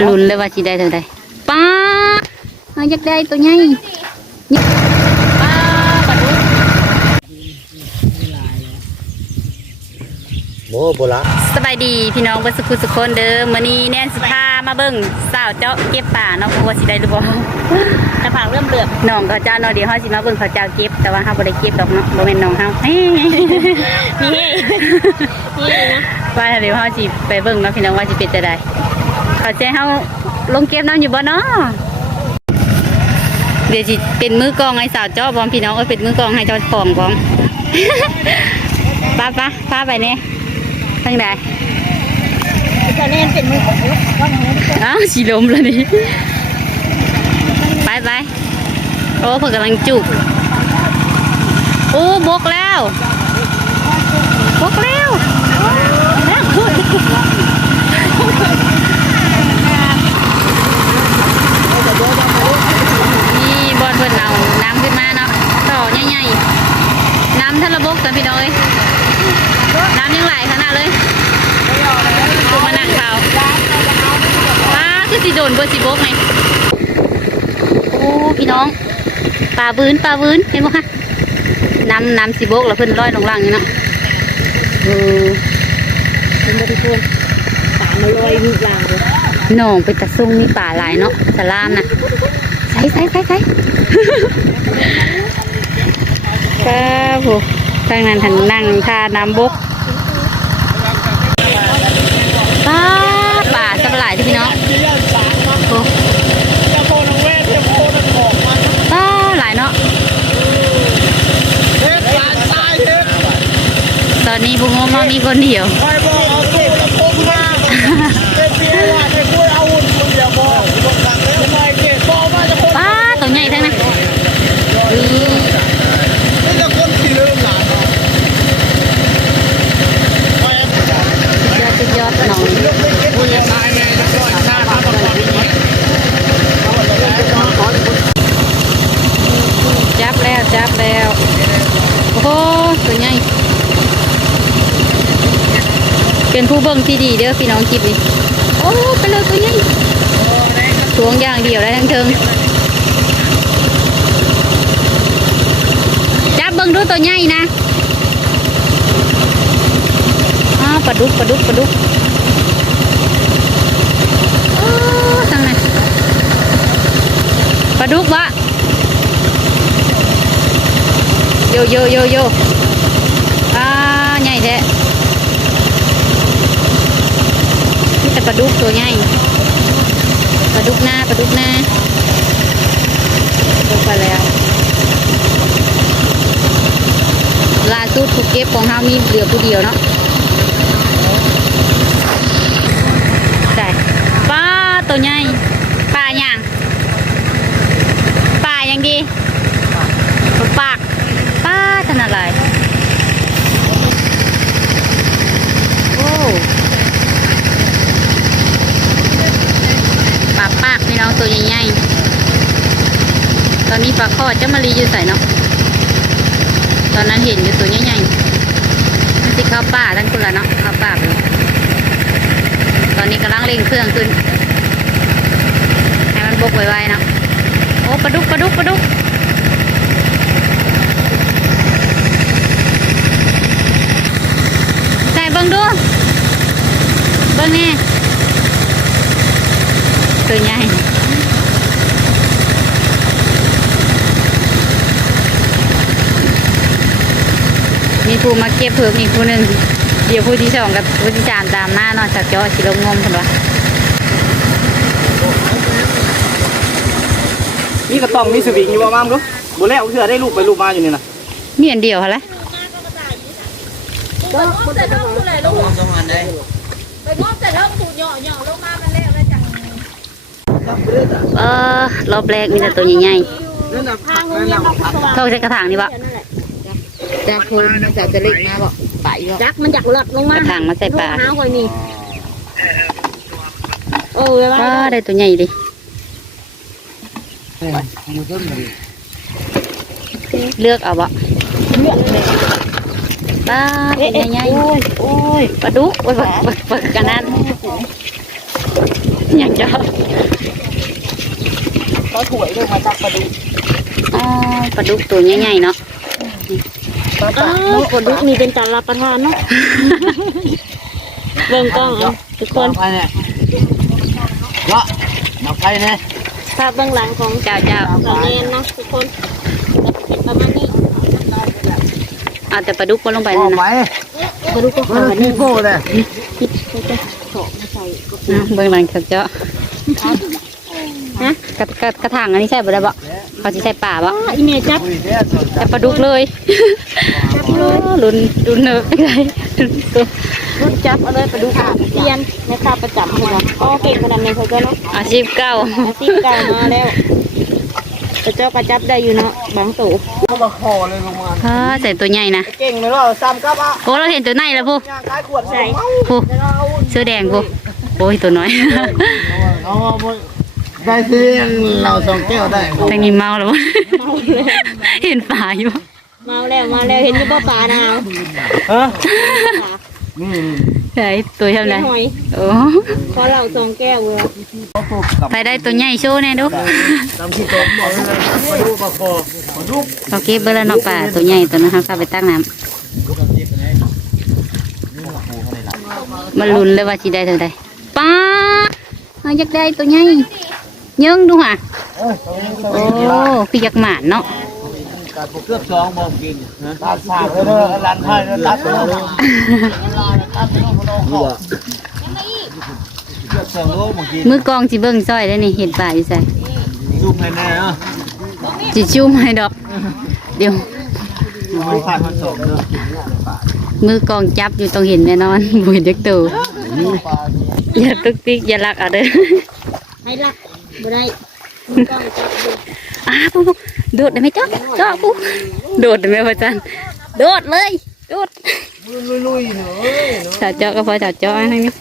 ลุ้นเลยว่าสิได้เท่าใดป้าอยากได้ตัวใหญ่ป้าปลาดุกโอ้โบราณสบายดีพี่น้องเบิ่งสุขคนเด้อมื้อนี้แน่นสิพามาเบิ่งสาวเจาะเก็บป่าเนาะเพราะว่าสิได้หรือบ่กระถางเริ่มเลือกน้องเขาเจ้าเนาะเดี๋ยวเฮาสิมาเบิ่งเขาเจ้าเก็บแต่ว่าเฮาบ่ได้เก็บดอกเนาะบ่แม่นน้องเฮานี่นะว่าเดี๋ยวเฮาสิไปเบิ่งเนาะพี่น้องว่าสิเป็นจังได๋เขาจะให้เฮาลงเก็บน้ำอยู่บ่เนาะเดี๋ยวสิเป็นมือกองให้สาวเจาะพร้อมพี่น้องเป็นมือกองให้เจ้าของพร้อมป้าไปเนี่ยทางใดจะเล่นเป็นมือของอ้าวสีลมแล้วนี่ไปโอ้เพิ่งกำลังจุกโอ้บกแล้วนี่บอลเพิ่นเอาน้ำขึ้นมาเนาะต่อใหญ่ๆน้ำทะเลบกกันพี่น้อยน้ำยังไหลขนาดเลยกูมานั่งเขาป้าคือสีโดนเบอร์สีบกไงโอ้พี่น้องปลาบื้นเห็นไหมคะน้ำสีบกแล้วเพิ่นลอยลงล่างอยู่เนาะเป็นบริโภคปลามาลอยลูกล่างเลยน้องเป็นตะซุ่งมีป่าหลายเนาะสลามนะใส่ครับผมทางนั้นหันนั่งท่าน้ำบกป่าสบายที่พี่น้องหลายเนาะตอนนี้บุ้งมามีคนเดียวป้าตัวใหญ่ทั้งนั้นยอดหนองจับแล้วโอ้โหตัวใหญ่เป็นผู้เบิ่งที่ดีเด้อพี่น้องคลิปนี้โอ้ไปเลยตัวใหญ่สวงอย่างเดียวได้ทั้งเทิงจับเบิ่งดูตัวใหญ่นะปลาดุกทางไหนปลาดุกวะโยใหญ่แท้นี่แต่ปลาดุกตัวใหญ่ปลาดุกหน้าลงไปแล้วล่าสุดผู้เก็บของเฮามีเหลือผู้เดียวเนาะป้าตัวใหญ่ปลาอย่างดีปากป้าขนาดไรโอ้ปากพี่น้องตัวใหญ่ๆตอนนี้ปลาข้อจะมารีอยู่ใส่เนาะตอนนั้นเห็นอยู่ตัวใหญ่ๆมันสิเข้าป่าทั้งคนละเนาะเข้าป่าเลยตอนนี้กำลังเร่งเครื่องขึ้นให้มันบกไวๆนะโอ้ปลาดุกใส่เบิ้งดูเบิ้งนี่ตัวใหญ่มีผู้มาเก็บเพิ่มอีกผู้หนึ่งเดี๋ยวผู้ที่สองกับผู้ที่สามตามหน้าเนาะจากจอสิลงงมกันวะนี่กระต้องมีสวิงอยู่บ้างรู้บุแล้วเชื่อได้ลูกไปลูกมาอยู่นี่นะมีอันเดียวเหรอรอบแรกมีแต่ตัวใหญ่ๆเท่าใช้กระถางนี่ปะจะคนจะเล็กมาบ่ปะอยู่จักมันอยากหลดลงมากระถางมาใส่ปลาโอ้ยว่าได้ตัวใหญ่ดิเลือกเอาบ่ปลาตัวใหญ่ๆโอ้ยปลาดุกปลากันนั้น อยากจะ ก็ถวยด้วยมาจากปลาดุก อ๋อปลาดุกตัวใหญ่ๆเนาะ ปลา อ้าวปลาดุกนี่เป็นการรับประทานเนาะเบิ่งกล้องเอาทุกคน ไปเนี่ยเยอะมาไปเนี่ย ภาพเบื้องหลังของ เจ้า สาวแนนเนาะทุกคนจะเป็นประมาณนี้ เอาแต่ปลาดุกก็ลงไป อ นั่ อน กไป นะ ปลาดุกก็ มั ขาน ด มี นี่ โป้เลย คิดเขาจะเฉาะมาใส่ก็ เบื้องหลังเจ้าฮะกระถางอันนี้ใช่บ่ได้บ่เขาจะใส่ป่าบ่ อีเมจับ แต่ปลาดุกเลยลุ้นเนอะไม่ได้ตัว รุ่นจับเอาเลยปลาดุกเตียนในคาประจำเลยนะอ๋อเก่งขนาดนี้เขาจะเนาะ อาชีพเก่า อาชีพเก่ามาแล้วแต่เจ้าก็จับได้อยู่เนาะบางตัว เอามาคอเลยลงมา ใส่ตัวใหญ่นะ เก่งไหมล่ะซ้ำกับอ่ะ โอ้เราเห็นตัวในแล้วพู ย่างกายขวดใส่ พูเสื้อแดงพูโอ้ยตัวน้อย เอาได้ที่เราส่งแก้วได้ ทางนี้เมาแล้วบ่เห็นป่าอยู่ มาแล้วเห็นอยี่บ่ปลาหนาว ฮะนี่ ใช่ตัวเท่าไหร่ หอย โอ้ ขอเหล่า2แก้วเลย เขาปลูกกับ ไปได้ตัวใหญ่โชว์แน่ดู ตำที่โต๊ะบอกเลยมาดูปลาคอมาดู โอเคเบอร์ละเนาะป่าตัวใหญ่ตัวนะคะเข้าไปตั้งน้ำมันลุ้นเลยว่าสิได้เท่าใดป้าเอาอยากได้ตัวใหญ่ยังดูห่ะโอ้คืออยากหมานเนาะ การปลูกเกือบสองบ่กินนะตัดสากเลยเด้อร้านไทยเด้อตัดไปแล้วตัดไปแล้วบ่ต้องเข้าเกือบสองโลบ่กิน มือกองสิเบิ่งซอยได้นี่เห็นป่าอยู่ใส่ ดูภายในอ่ะ จิชุ่มให้ดอก เดี๋ยว ดูไม่ขาดมันสองเด้อ มือกองจับอยู่ต้องเห็นแน่นอน บุยเด็กตูอย่าตุกติกอย่าลักเอาเด้อ ให้รักบ่ได้ต้องจับดู ปุ๊บโดดได้ไหมจ๊ะจ๊ะปุ๊บโดดได้ไหมพ่อจันโดดเลยโดด ลุยๆเนาะ สาวเจาะก็พอสาวเจาะนั่นนี่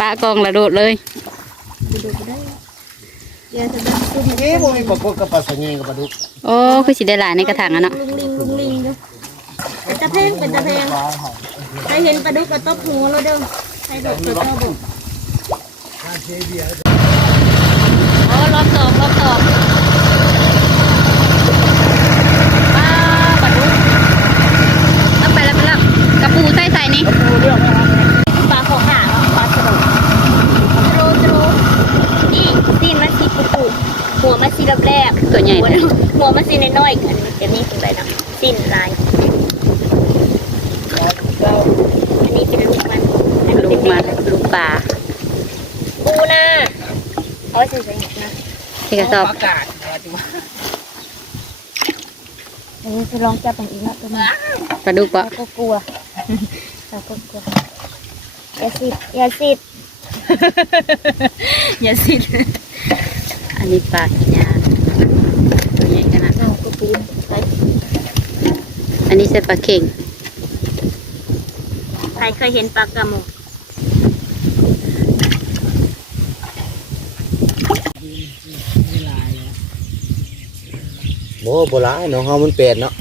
ปลากองละโดดเลย อย่าจะดังตุ้ม เอ๊ะบ่มีปลากดกับปลาสะแงกับปลาดุก โอ้คือสิได้หลายในกระถางอ่ะเนาะ ลุงลิงเด้อเป็นตะเพงใครเห็นปลาดุกก็ตบหัวแล้วเด้อใครดุก็ตบ โอ้รอบสองปลาปลาดุกต้องไปแล้วกระปูใส่นี่ ปลาของหาปลาสะดุจรูนี่ซีนมันสีปุกหัวมันสีแรก ตัวใหญ่เลย หัวมันสีน้อยๆอันนี้จะมีเป็นไรนะซีนลายอันนี้เป็นลูกมัน ลูกมันลูกปลา ปูนาเอาใส่นะ ที่กระสอบ อากาศ จะลองจับอย่างอีกนะตัวนี้ ปลาดุกปะ ก็กลัวเราก็กลัวอย่าสิอย่าสิ อย่าสิ อันนี้ปลาขยานตัวใหญ่ขนาด เอากระปูนไป อันนี้ใส่ปลาเข่ง ใครเคยเห็นปลากระหมก โอ้โบราณเนาะเฮามันเป็ดเนาะ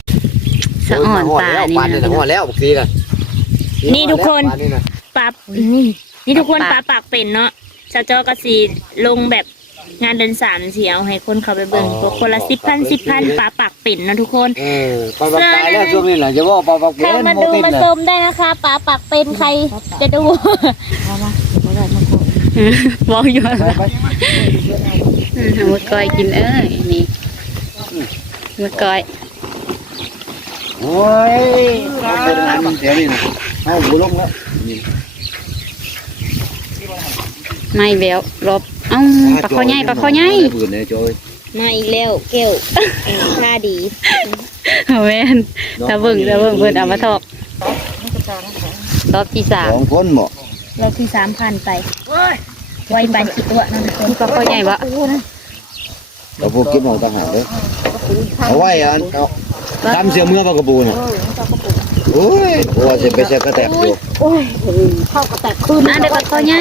สะอ่อนปลา แล้ว นี่ ปลานี่นะ นะ ฮอดแล้วบักซีน่ะ นี่ทุกคน ปลานี่นะ ปลานี่ทุกคน ป ป ลา ลาปากเป็นเนาะชาวเจ้าก็สีลงแบบงานเดินสามเสียวให้คนเขาไปเบิ่งพวกคนละ10,000ปลาปากเป็นเนาะทุกคน ปลาปลาแล้วช่วงนี้แหละจะว่าปลาปลาเป็ ใคร น มาดูมาชมได้นะคะปลาปากเป็นใครจะดู บอกอยู่แล้วมือกอยกินนี่มือกอย โอ้ยเป็นอันเดี๋ยวนี้นะเอาหูลงแล้ว ไม่แววรบเอ้าปลาคอใหญ่ปลาคอใหญ่ ปืนเลยจอย มาอีกแล้วเกลหน้าดี แม่นถ้าเบิ่งเพิ่นเอามาทอกรอบที่ สองคนเหมาะ รอบที่3,000ไปไวไปคิดว่านั่นทุกคน ปลาคอใหญ่บ่ เราพวกกิ๊บของทหารเลยเอาไว้อันเอาทำเสียเมื่อปลากระปูน่ะโอ้ยว่าจะไปเสียกระแตกอยู่ เข้ากระแตกคืน เด็กปลาคอใหญ่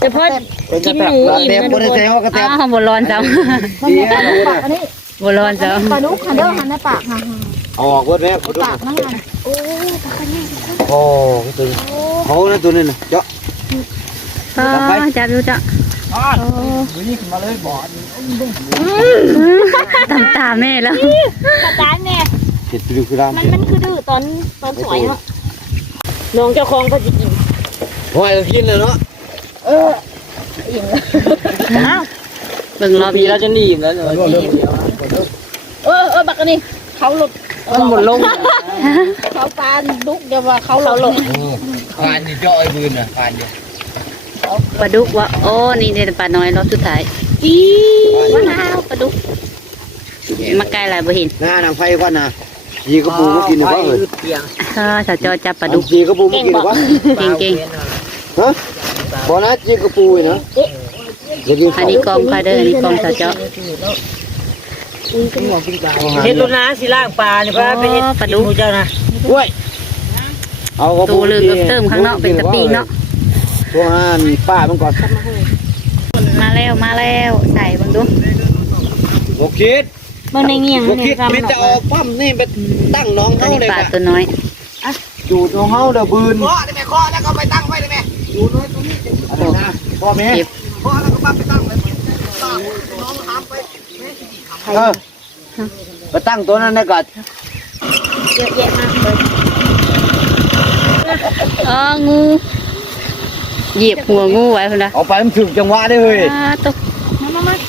เฉพาะกินหมู กระ อิ่ แตก ม บ่ได้แซวกระแต อ้าก วบ่ร้อนจ้ะ เดี๋ยวดูนะ บ่ร้อนจ้ะ ปลาดุกหันเด้อหันในปากค่ะ เอาออกเบิดแล้ว ปากนั่งหันโอ้ปลาเนี่ย โอ้ตัวเขานะตัวนี้นะเจาะ จับอยู่จ้ะตามตาแม่แล้ว กระจายแน่ เห็ดดูคือราม มันคือดื้อตอนสวยเนาะน้องเจ้าของก็จะกิน โอ้ยกินเลยเนาะ เบิ่งรอบ ปีแล้วจะหนีบแล้ว บักอันนี้เขาหลุด มันหมดลง เขาปานดุกเดี๋ยวว่าเขาหลุด ปานนี่จ่อยบืนน่ะปานเนี่ย ปลาดุกวะโอ้นี่เด็ดปลาน้อยรอบสุดท้าย อีว้าวปลาดุก มาไกลหลายบ่เห็น หน้านางไฟก่อนนะจีกระปูมากินหรือเปล่าเอ้ย สาวจอจับปลาดุก จีกระปูมากินหรือเปล่า เก่ง ฮะบ่นะจีกระปูเนาะจะกิน ๆอันนี้กองคาเดอร์อันนี้กองสาวจอ เฮ็ดลูกน้าสิล่างปลานี่พาไปเฮ็ดปลาดุกเจ้านะ กล้วยเอากระปู ตูลึงกับเติมข้างนอกเป็นตะปีเนาะ พวกหันป้ามันก่อน มาแล้วใส่เบิ่งดู โอคิด มันในเงี้ยง โอคิดมิจะเอาปั๊มนี่ไปตั้งน้อง อัน เขา นี้ เลย ปลา นะ ตัวน้อย จูดน้องเขาเด้อบืน ข้อได้ไหมข้อแล้วก็ไปตั้งไว้ได้ไหม พ่อแม่ เก็บ ข้อแล้วก็ปั๊บไปตั้งไว้น้องหามไป ไปตั้งตัวนั้นได้ก่อน เยอะแยะมากเลย งูเหยียบหัวงูไว้พุ่นนะ เอาไปมันถึงจังหวะได้เลย ตก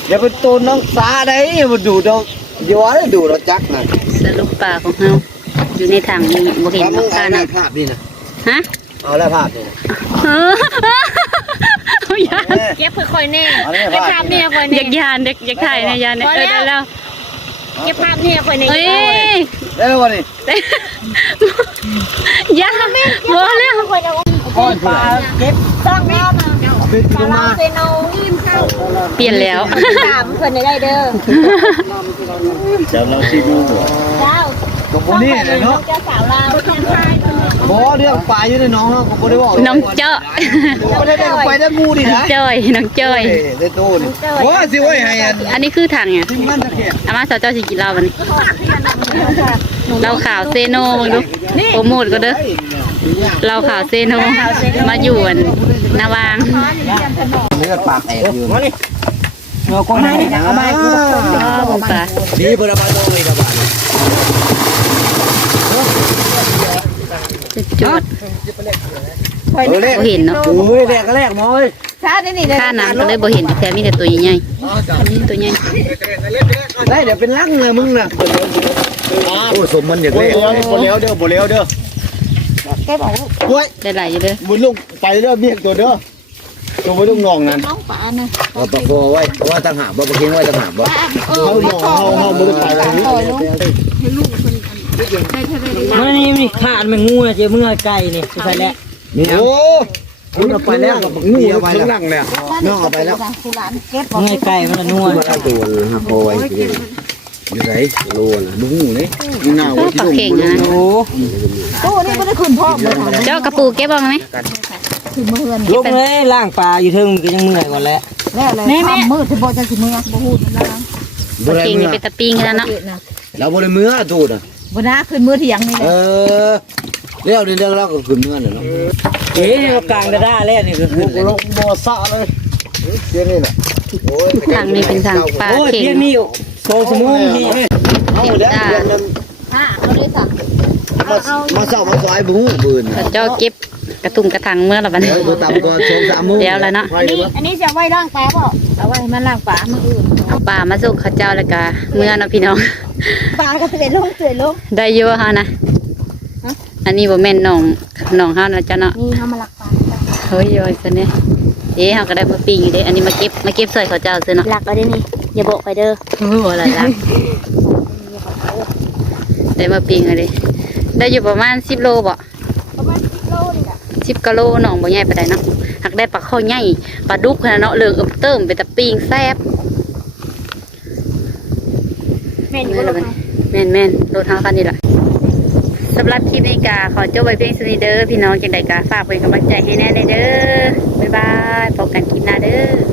อย่าไปตัวน้องสาได้มาดูเราอย่าว่าได้ดูเราจักนะ สรุปปลาของเฮาอยู่ในถังนี่บ่เห็น มึ บ่ ง กล้า เอา นะ ภาพนี่นะ ฮะ เอาแล้วภาพนี่นะ เอายาน เก็บค่อยๆแน่ เอาแล้ว เก็บ ภา ภา พ พเนี่ยค่อย อ แน่ ยากยานเด็กอยากถ่ายในยานเนี่ยได้แล้ว เก็บภาพเนี่ยค่อยแน่ เอ้ย ได้แล้ววันนี้ ยานบ่แล้ว ค่อยแน่ ข้อปลาเก็บ ต้องน้ำ ปิดลงมา เซโนยืนเข้า เปลี่ยนแล้ว ถามเพิ่นได้เด้อ เดี๋ยวเราซีดูหัว เจ้า ตรงนี้เลยเนาะ เจ้าสาวลาวเจ้าชาย บ่เรื่องปลาอยู่ในน้องเขาก็บ่ได้บอก น้องเจ้า บ่ได้ไปได้งูดินะ จ้อยน้องจ้อย ได้โตนี่ว่าสิไว้ให้อัน อันนี้คือถังเนี่ย ทีมงานตะเกียบ อามาสาวเจ้าสิกินเหล้าบัดนี้เราข่าวเซโนมึงดูโปรโมทก็เด้อเราข่าวเซโนมาอยู่อันนาวาง เลือดปากแตกอยู่ มานี่เอาคนให้เอามา บุปลา นี่เพิ่นเอามาลงเลยกับบาด จวด เออแรก บ่เห็นเนาะ โอ้ยแรกก็แรกหมอย ชาได้นี่ ค่าน้ำก็เลยบ่เห็นแถมมีแต่ตัวใหญ่ๆตัวใหญ่ ได้เดี๋ยวเป็นลังเลยมึงน่ะโอ้สมมันอย่างนี้บ่แล้วเด้อบ่แล้วเด้อ แกบอก กล้วย ได้หลายอยู่เด้อ บุญลงไปเด้อเบี้ยตัวเด้อตัวบ่ลงนองนั่น น้องป๋านะ เอาปะโกไว้ว่าต่างหากบ่เคียงไว้ต่างหากบ่เฮาหนองเฮาบ่ได้ไปอะไรนี้ มันนี่ขาดมันงูนะเจ้ามึงเอาไก่นี่ไปแล้ว นี่โอ้คุณเอาไปแล้วกับงูข้างหลังเนี่ยน้องเอาไปแล้ว มึงเอาไก่มันนัว มาเอาตัวหาโปไว้อยู่ไหนโลน่ะดูงูนี่นี่น่า โอ้ ไว้ที่ ปลา ลง เข่งนะ โอ้ ตู้นี่ไม่ได้คืนพ่อเลย เจ้ากระปูเก็บบ้างไหม คืนเมื่อ ลงเลยล่างปลาอยู่เทิงก็ยังเมื่อยกว่าแล้ว แล้วเลยแม่มืดที่บอกจะคืนเมื่อบ่ฮู้นั่นละ ปลาเข่งนี่เป็นตะปิงแล้วเนาะ เราบ่ได้มื้อตูดอ่ะ บ่นะคืนมื้อเที่ยงนี่แห เอ ละ อเรื่องนี้เรื่องเราก็ขึ้นมื้อน่ะเนาะ เอ๊ะกลางด้าแล้วนี่คือ กูลงบ่ซะเลยเดี๋ยวนี้น่ะโอ้ย ทางนี้เป็นทางปลา โอ้ย เข่ง เที่ยงนี้โซสมุนนี่ เอาเดี๋ยวเดือนนึง เขาได้สั่ง มาเช้ามาสายบ่ฮู้ปืน เจ้าเก็บกระตุ่มกระถังเมื่อละบัดนี้ เดี๋ยวบ่ต่ำกว่า2-3มื้อ เดี๋ยวแล้วเนาะ อันนี้จะไว้ล่างปลาเปล่าเอาไว้มันล่างปลามื้ออื่น เอาปลามาส่งข้าเจ้าแล้วก็เมื่อเนาะพี่น้อง ปลาก็เสร็จลงเสร็จลง ได้เยอะฮะนะอันนี้บ่แม่นน้องเฮานะจ้ะเนาะ นี่เขามาลักปลา เฮ้ยโยยซะเนี่ยเอ๊ะเฮาก็ได้มาปิ้งอยู่เด้อันนี้มาเก็บใส่ข้าวเจ้าซื้อเนาะ ลักเอาได้นี่อย่าบอกไปเด้อ โอ้โหอะไรล่ะได้มาปิ้งเลยได้อยู่ประมาณ10 โลบ่ ประมาณ10 โลนี่แหละ 10กิโลน้องบ่ใหญ่ปานใดเนาะหักได้ปลาข้อใหญ่ปลาดุกขนาดเนาะเหลืองอึมเติมเป็นตะปิ้งแซ่บ แม่นอยู่บ่ล่ะ แม่นรถเฮาคันนี้ล่ะสำหรับคลิปนี้ก็ขอจบไว้เพียงเท่านี้เด้อพี่น้องจังได๋ก็ฝากเป็นกำลังใจให้แน่เด้อบ๊ายบายพบกันคลิปหน้าเด้อ